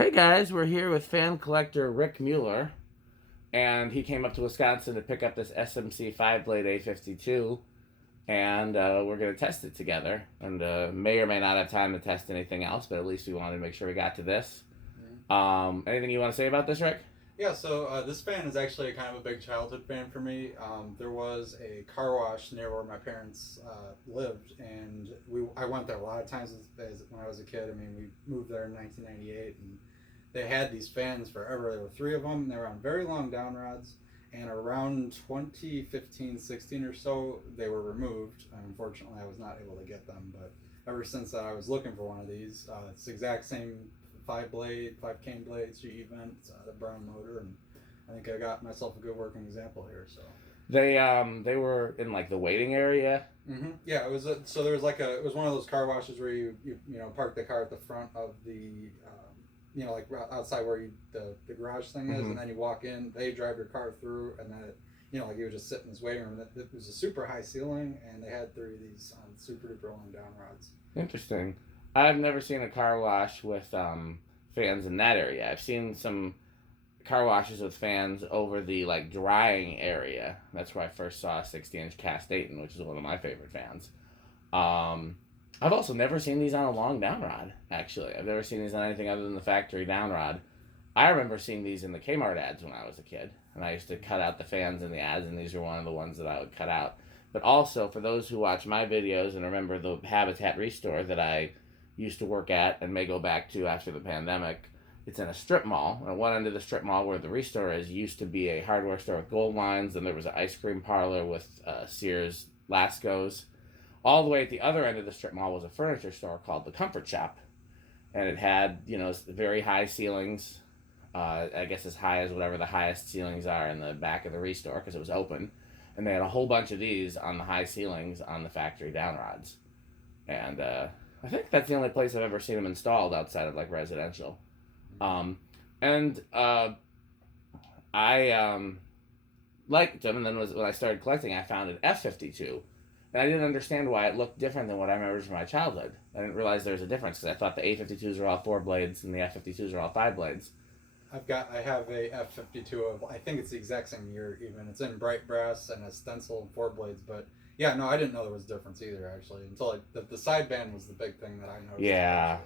Hey guys, we're here with fan collector Rick Mueller, and he came up to Wisconsin to pick up this SMC 5-blade A52, and we're going to test it together. And may or may not have time to test anything else, but at least we wanted to make sure we got to this. Anything you want to say about this, Rick? Yeah, so this fan is actually kind of a big childhood fan for me. There was a car wash near where my parents lived, and I went there a lot of times when I was a kid. I mean, we moved there in 1998, and they had these fans forever. There were three of them, and they were on very long down rods. And around 2015, 16 or so, they were removed. And unfortunately, I was not able to get them. But ever since that, I was looking for one of these. It's the exact same five cane blade, GE vent, the brown motor, and I think I got myself a good working example here. So They were in like the waiting area. Yeah, it was so there was it was one of those car washes where you park the car at the front of the like outside where the garage thing is, and then you walk in, they drive your car through, and then like you would just sit in this waiting room. It was a super high ceiling, and they had three of these super duper long down rods. Interesting. I've never seen a car wash with fans in that area. I've seen some car washes with fans over the like drying area. That's where I first saw a 60-inch cast Dayton, which is one of my favorite fans. I've also never seen these on a long down rod. Actually, I've never seen these on anything other than the factory down rod. I remember seeing these in the Kmart ads when I was a kid, and I used to cut out the fans in the ads, and these are one of the ones that I would cut out. But also, for those who watch my videos and remember the Habitat Restore that I used to work at and may go back to after the pandemic, it's in a strip mall. At one end of the strip mall where the Restore is used to be a hardware store with gold lines, and there was an ice cream parlor with Sears Lascos. All the way at the other end of the strip mall was a furniture store called the Comfort Shop, and it had very high ceilings, I guess as high as whatever the highest ceilings are in the back of the Restore because it was open, and they had a whole bunch of these on the high ceilings on the factory down rods, and I think that's the only place I've ever seen them installed outside of like residential. And I liked them, and then when I started collecting, I found an F52, and I didn't understand why it looked different than what I remember from my childhood. I didn't realize there was a difference because I thought the A52s were all 4 blades and the F52s were all 5 blades. I have a F52 of, I think it's the exact same year even. It's in bright brass and a stencil and 4 blades, but yeah, no, I didn't know there was a difference either actually until the sideband was the big thing that I noticed. Yeah.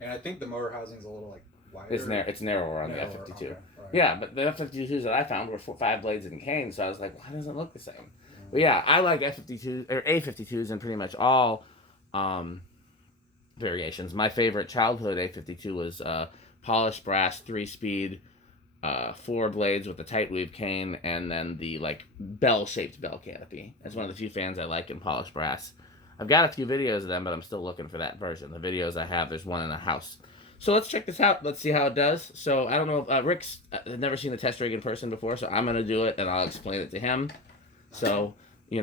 And I think the motor housing's a little like wider. It's narrower on the F52. Okay, right. Yeah, but the F52s that I found were 5 blades and cane, so I was like, why doesn't it look the same? But yeah, I like F52s or A52s in pretty much all variations. My favorite childhood A52 was polished brass 3-speed 4 blades with the tight weave cane, and then the like bell-shaped bell canopy. It's one of the few fans I like in polished brass. I've got a few videos of them, but I'm still looking for that version. The videos I have, there's one in the house. So let's check this out. Let's see how it does. So I don't know, Rick's never seen the test rig in person before, so I'm going to do it, and I'll explain it to him. So, I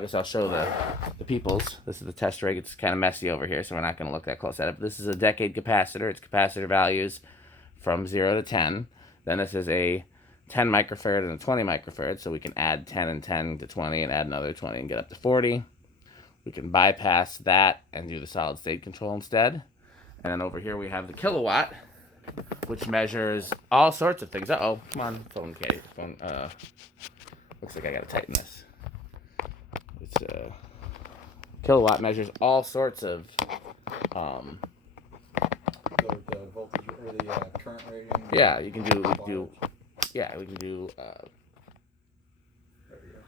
guess I'll show the peoples. This is the test rig. It's kind of messy over here, so we're not going to look that close at it. But this is a decade capacitor. Its capacitor values from 0 to 10. Then this is a 10 microfarad and a 20 microfarad, so we can add 10 and 10 to 20 and add another 20 and get up to 40. We can bypass that and do the solid state control instead. And then over here we have the kilowatt, which measures all sorts of things. Uh-oh, come on, phone case. Looks like I gotta tighten this. It's kilowatt measures all sorts of The voltage or the current rating. Yeah, we can do there we go.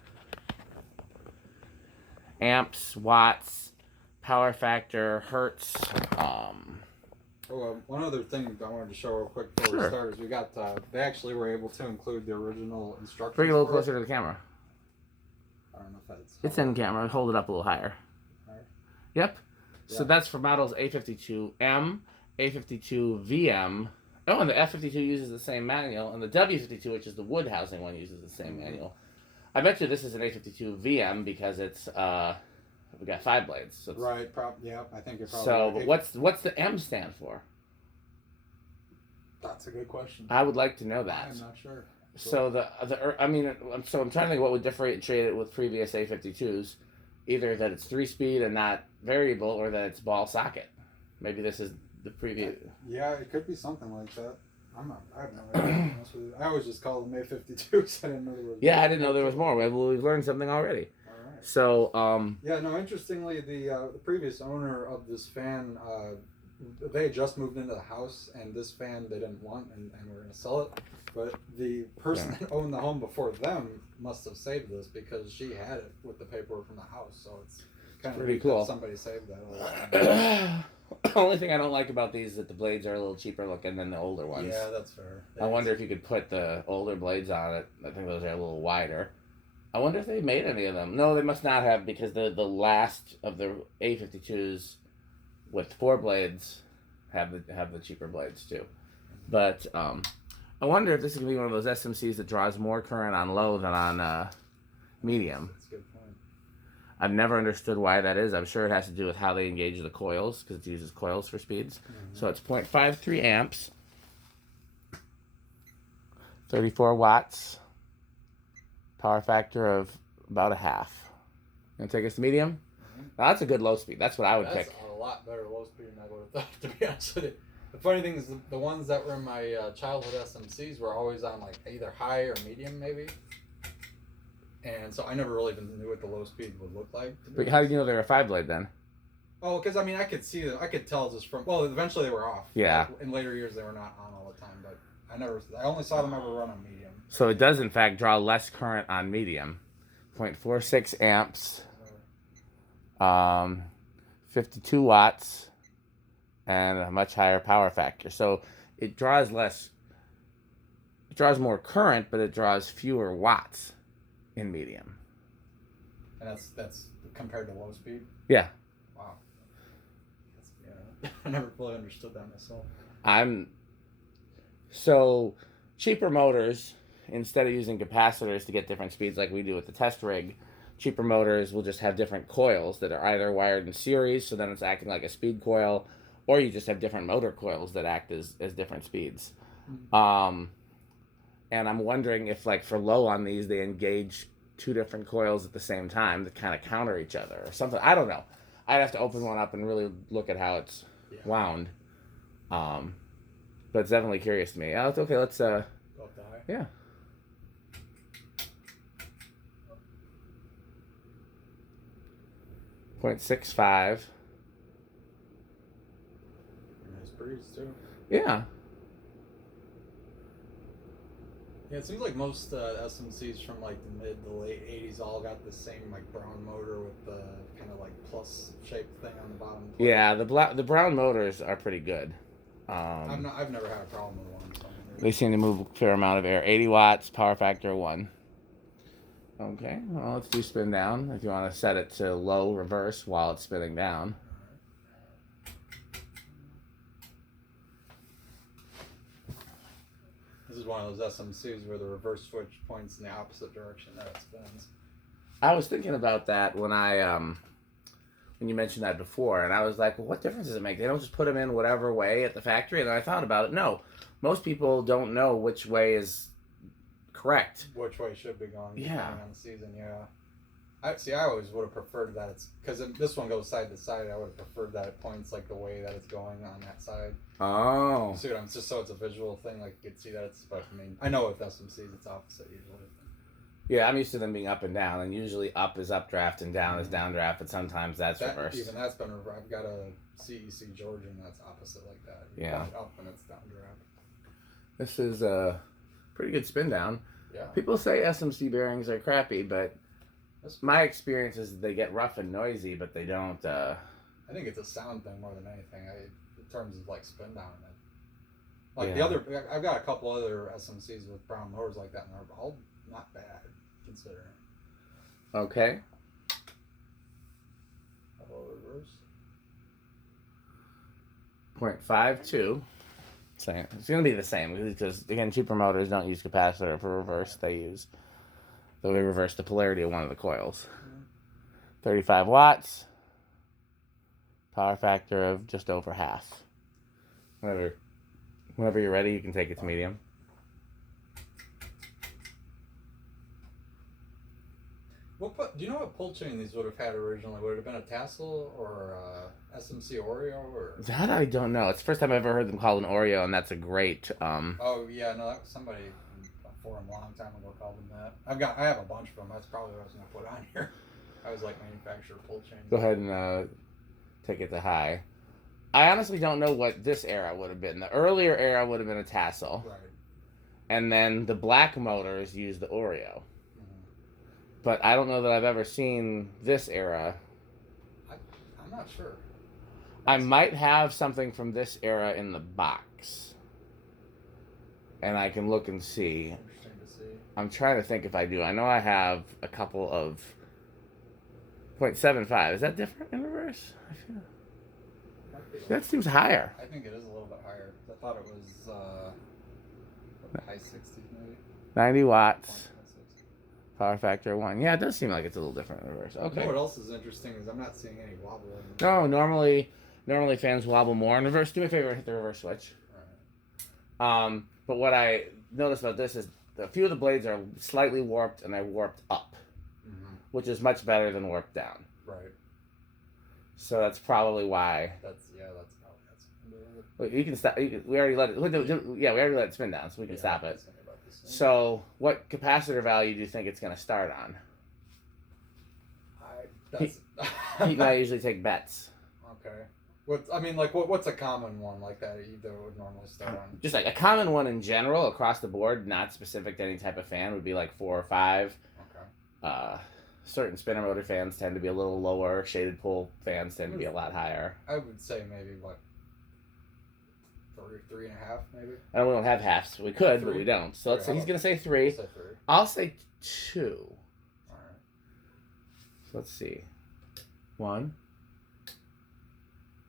Amps, watts, power factor, hertz. One other thing I wanted to show real quick before we start is we got they actually were able to include the original instructions. Bring it a little closer to the camera. I don't know if that's. It's in camera. Hold it up a little higher. Higher? Yep. Yeah. So that's for models A52M, A52VM. Oh, and the F52 uses the same manual, and the W52, which is the wood housing one, uses the same manual. I bet you this is an A52VM because it's we got 5 blades. So right. Yeah, I think you're probably. So, right. But what's the M stand for? That's a good question. I would like to know that. I'm not sure. So I'm trying to think what would differentiate it with previous A52s, either that it's 3-speed and not variable, or that it's ball socket. Maybe this is the previous. Yeah, it could be something like that. I have no idea. To be honest with you. I always just call them A52 because I didn't know there was. Yeah, I didn't know there was more. We've learned something already. All right. So, Yeah, no. Interestingly, the previous owner of this fan, they had just moved into the house, and this fan they didn't want, and were going to sell it. But the person that owned the home before them must have saved this because she had it with the paperwork from the house. So it's kind of pretty neat cool. that somebody saved that. The only thing I don't like about these is that the blades are a little cheaper looking than the older ones. Yeah, that's fair. I wonder if you could put the older blades on it. I think those are a little wider. I wonder if they made any of them. No, they must not have because the last of the A52s with 4 blades have the cheaper blades too. But I wonder if this is gonna be one of those SMCs that draws more current on low than on medium. That's a good point. I've never understood why that is. I'm sure it has to do with how they engage the coils because it uses coils for speeds. Mm-hmm. So it's 0.53 amps, 34 watts, power factor of about a half. You want to take us to medium? Mm-hmm. Now, that's a good low speed. That's what I would pick. That's a lot better low speed than I would have thought, to be honest with you. The funny thing is the ones that were in my childhood SMCs were always on like either high or medium maybe. And so I never really even knew what the low speed would look like. But how did you know they were a 5-blade then? Oh, because I mean, I could see them. I could tell just from. Well, eventually they were off. Yeah. Like, in later years, they were not on all the time, but I only saw them ever run on medium. So it does in fact draw less current on medium, 0.46 amps, 52 watts, and a much higher power factor. So it draws less. It draws more current, but it draws fewer watts in medium. And that's compared to low speed? Yeah. Wow. I never fully understood that myself. So cheaper motors, instead of using capacitors to get different speeds like we do with the test rig, cheaper motors will just have different coils that are either wired in series, so then it's acting like a speed coil, or you just have different motor coils that act as different speeds. Mm-hmm. And I'm wondering if, like, for low on these, they engage 2 different coils at the same time that kind of counter each other or something. I don't know. I'd have to open one up and really look at how it's wound. But it's definitely curious to me. Oh, it's okay. Let's go up the high. Yeah. .65. Nice breeze too. Yeah. Yeah, it seems like most SMCs from like the mid to late '80s all got the same like brown motor with the kind of like plus shaped thing on the bottom. Yeah, the brown motors are pretty good. I've never had a problem with one. So they seem to move a fair amount of air. 80 watts, power factor 1. Okay, well, let's do spin down. If you want to set it to low reverse while it's spinning down. This is one of those SMCs where the reverse switch points in the opposite direction that it spins. I was thinking about that when when you mentioned that before, and I was like, well, what difference does it make? They don't just put them in whatever way at the factory? And then I thought about it. No, most people don't know which way is correct. Which way should be going depending on the season, yeah. I always would have preferred that it's, because this one goes side to side, I would have preferred that it points like the way that it's going on that side. Oh. See what I'm, just so it's a visual thing, like you could see that it's, but I mean, I know with SMCs it's opposite usually. Yeah, I'm used to them being up and down, and usually up is updraft and down is downdraft, but sometimes that's reversed. Even that's been reversed. I've got a CEC Georgia, and that's opposite like that. You yeah. Push up and it's downdraft. This is a pretty good spin down. Yeah. People say SMC bearings are crappy, but my experience is they get rough and noisy, but they don't. I think it's a sound thing more than anything. In terms of like spin down, like the other, I've got a couple other SMCs with brown motors like that, and they're all not bad considering. Okay. Reverse. 0.52. Same. It's going to be the same because again, cheaper motors don't use capacitor for reverse. They reverse the polarity of one of the coils. 35 watts. Power factor of just over half. Whenever you're ready, you can take it to medium. Do you know what pull chain these would have had originally? Would it have been a tassel or SMC Oreo or? That I don't know. It's the first time I've ever heard them called an Oreo, and that's a great. Oh yeah, no, that was somebody in a forum a long time ago called them that. I have a bunch of them. That's probably what I was gonna put on here. I was like manufacturer pull chains. Go ahead and take it to high. I honestly don't know what this era would have been. The earlier era would have been a tassel, Right. and then the black motors used the Oreo. Mm-hmm. But I don't know that I've ever seen this era. I'm not sure. I might have something from this era in the box, and I can look and see. Interesting to see. I'm trying to think if I do. I know I have a couple of 0.75. Is that different in reverse? I feel that seems higher. I think it is a little bit higher. I thought it was high 60s maybe. 90 watts. Power factor 1. Yeah, it does seem like it's a little different in reverse. Okay. You know what else is interesting is I'm not seeing any wobble. No, normally fans wobble more in reverse. Do me a favor, hit the reverse switch. Right. But what I noticed about this is a few of the blades are slightly warped and they're warped up, which is much better than warped down. Right. So that's probably why. That's You can stop. We already let it. Yeah, we already let it spin down, so we can stop it. So, what capacitor value do you think it's going to start on? Pete and I usually take bets. Okay. What's a common one like that would normally start on? Just like a common one in general across the board, not specific to any type of fan, would be like 4 or 5. Okay. Certain spinner motor fans tend to be a little lower. Shaded pull fans tend to be a lot higher. I would say maybe what, 3.5 maybe. And we don't have halves. We could, 3. but we don't. So let's say he's gonna say 3. Say 3. I'll say 2. All right. So let's see. 1,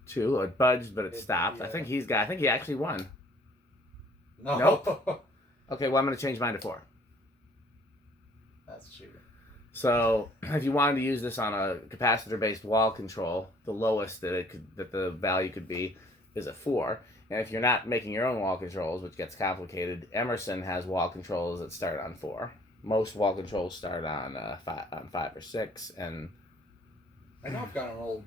2. It budged, but it stopped. Yeah. I think he actually won. No. Nope. Okay, well I'm gonna change mine to 4. That's cheating. So if you wanted to use this on a capacitor-based wall control, the lowest that the value could be is a 4. And if you're not making your own wall controls, which gets complicated, Emerson has wall controls that start on 4. Most wall controls start on 5 or 6, and I know I've got an old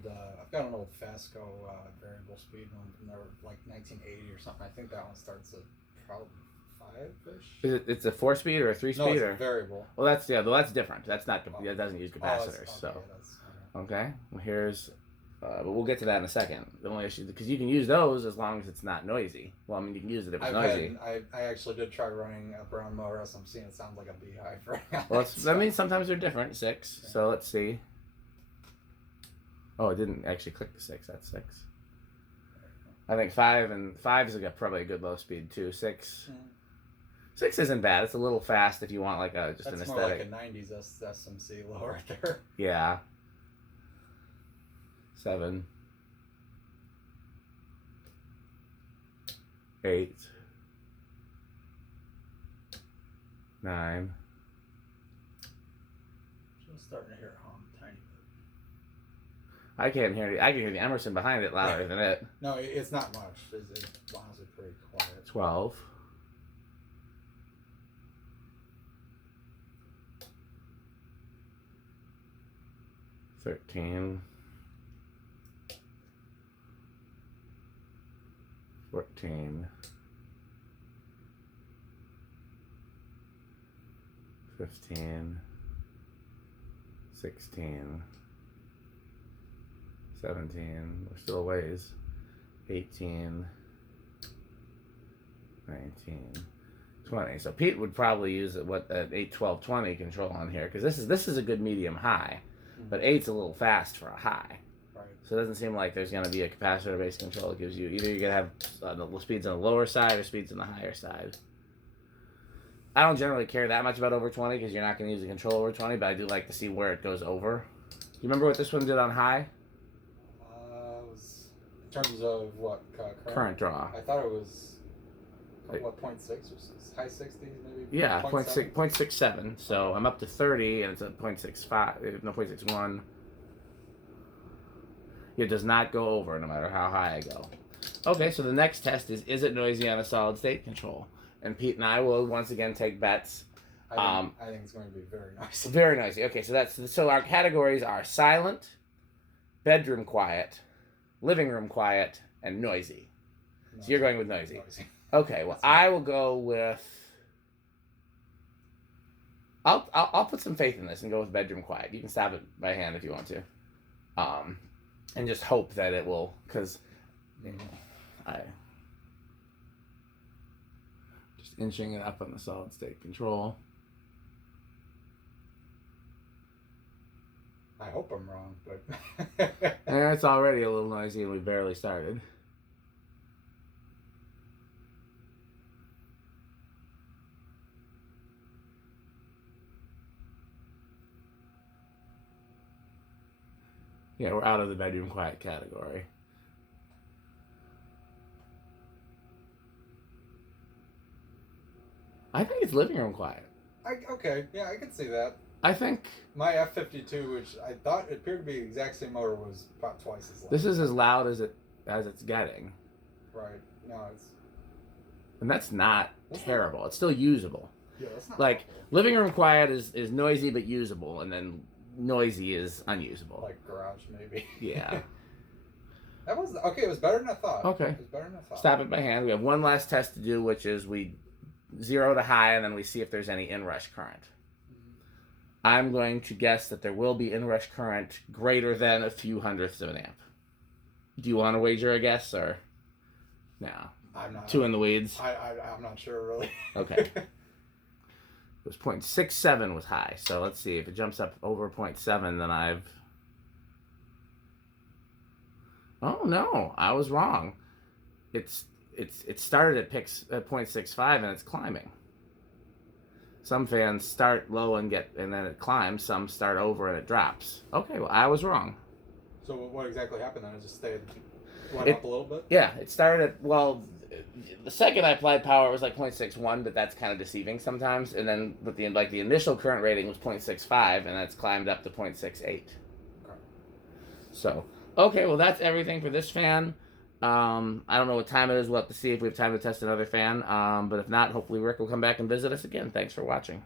Fasco variable speed one from there, like 1980 or something. I think that one starts at probably 5-ish. It's a 4-speed or a 3-speed? No, it's or? a variable. Well, that's different. That's not. That doesn't use capacitors. Okay, so that's, okay. Well, here's. But we'll get to that in a second. The only issue, because you can use those as long as it's not noisy. Well, I mean, you can use it if it's noisy. I actually did try running a Brown motor SMC, and it sounds like a beehive. Right? Well, I mean, sometimes they're different. 6. Yeah. So let's see. Oh, it didn't actually click the 6. That's 6. I think 5 is probably a good low speed too. 6. 6 isn't bad. It's a little fast if you want like an aesthetic. That's more like a 90s SMC low right there. Yeah. 7. 8. 9. Just starting to hear it hum tiny bit. I can't hear it. I can hear the Emerson behind it louder than it. No, it's not much. It's honestly pretty quiet. 12. 13. 14. 15. 16. 17. We're still a ways. 18. 19. 20. So Pete would probably use an 8, 12, 20 control on here, because this is a good medium high, but 8's a little fast for a high. Right. So it doesn't seem like there's going to be a capacitor-based control that gives you either you're going to have the speeds on the lower side or speeds on the higher side. I don't generally care that much about over 20 because you're not going to use the control over 20, but I do like to see where it goes over. You remember what this one did on high? In terms of what current draw. I thought it was what 0.6 or high 60s maybe. Yeah, 0.67. So I'm up to 30, and it's at 0.65. No, 0.61. It does not go over no matter how high I go. Okay, so the next test is it noisy on a solid state control? And Pete and I will once again take bets. I think it's going to be very noisy. Very noisy. Okay, so our categories are silent, bedroom quiet, living room quiet, and noisy. So you're going with noisy. Okay, well I will go with. I'll put some faith in this and go with bedroom quiet. You can stop it by hand if you want to, and just hope that it will, because I just inching it up on the solid state control. I hope I'm wrong, but It's already a little noisy and we barely started. Yeah, we're out of the bedroom quiet category. I think it's living room quiet. Okay, yeah, I can see that. I think My F52, which I thought it appeared to be the exact same motor, was about twice as loud. this is as loud as it's getting. Right. No, it's. And that's not terrible. It's still usable. Yeah, that's not. Like, living room quiet is noisy but usable, and then noisy is unusable. Like garage, maybe. Yeah. That was okay. It was better than I thought. Okay. It was better than I thought. Stop it by hand. We have one last test to do, which is we zero to high, and then we see if there's any inrush current. I'm going to guess that there will be inrush current greater than a few hundredths of an amp. Do you want to wager a guess, or no? I'm not. Too in the weeds? I'm not sure, really. Okay. It was 0.67 was high, so let's see. If it jumps up over 0.7, then I've... Oh, no, I was wrong. It started at 0.65, and it's climbing. Some fans start low and then it climbs. Some start over and it drops. Okay, well, I was wrong. So what exactly happened then? It just went up a little bit? Yeah, it started the second I applied power, it was like 0.61, but that's kind of deceiving sometimes. And then with the initial current rating was 0.65, and that's climbed up to 0.68. Okay. So, okay, well, that's everything for this fan. I don't know what time it is. We'll have to see if we have time to test another fan. But if not, hopefully Rick will come back and visit us again. Thanks for watching.